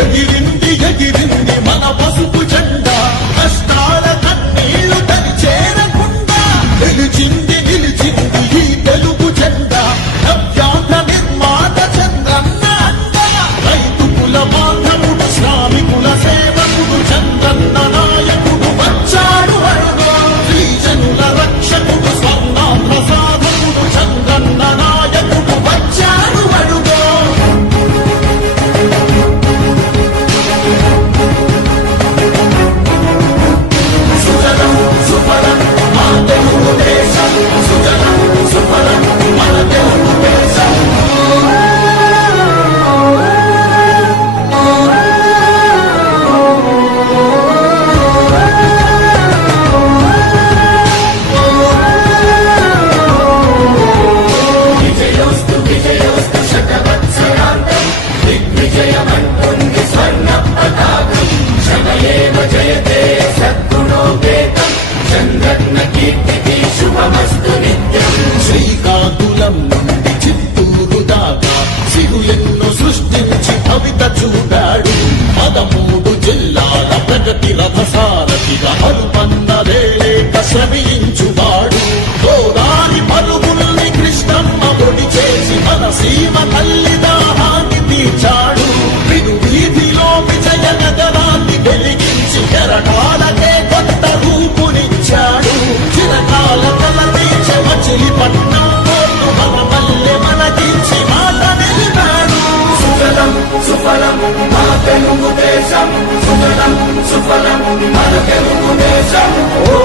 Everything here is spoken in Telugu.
ఎగిరింది ఎగిరింది మన పసుపు జెండా కష్టాల కన్నీళ్లు తని చేరకుండా నిలిచింది నిలిచింది ఈ తెలుగు జెండా నవ్యాంధ్ర నిర్మాత చంద్రన్న అండ రైతు కుల బాంధవుడు శ్రామికుల సేవకుడు చంద్రన్న నాయకుడు వచ్చాడు అడుగో శ్రీజనుల రక్షకుడు స్వర్ణాంధ్ర సాధకుడు చంద్రన్న నాయకుడు వచ్చాడు అడుగో సుజలం సుఫలం మా తెలుగు దేశం సుజలం సుఫలం మన తెలుగు దేశం విజయోస్తు విజయోస్తు శతవత్సరాంతం దిగ్విజయమంటుంది స్వర్ణ పతాకం శమయేవ జయతే సద్గుణోపేతం చంద్రన్న కీర్తికి శుభమస్తు నిత్యం శ్రీకాకుళం నుండి చిత్తూరు దాకా సిరులెన్నో సృష్టించి కవిత చూపాడు 13 జిల్లాల ప్రగతి రథసారథిగా హరుపన్నదేలేక శ్రమించువాడు గోదారి పరుగుల్ని కృష్ణమ్మ ఒడి చేసి మన సీమ తల్లి దాహాన్ని తీర్చాడు విను వీధిలో విజయ నగరాన్ని వెలిగించి కెరటాలకే కొత్త రూపునిచ్చాడు చిరకాల కల తీర్చే మచిలీపట్నం కోర్టు మన పల్లె మనకించి మాట నిలిపాడు సుజలం సుఫలం మన తెలుగు దేశం సుజలం సుఫలం మన తెలుగు దేశం ఓ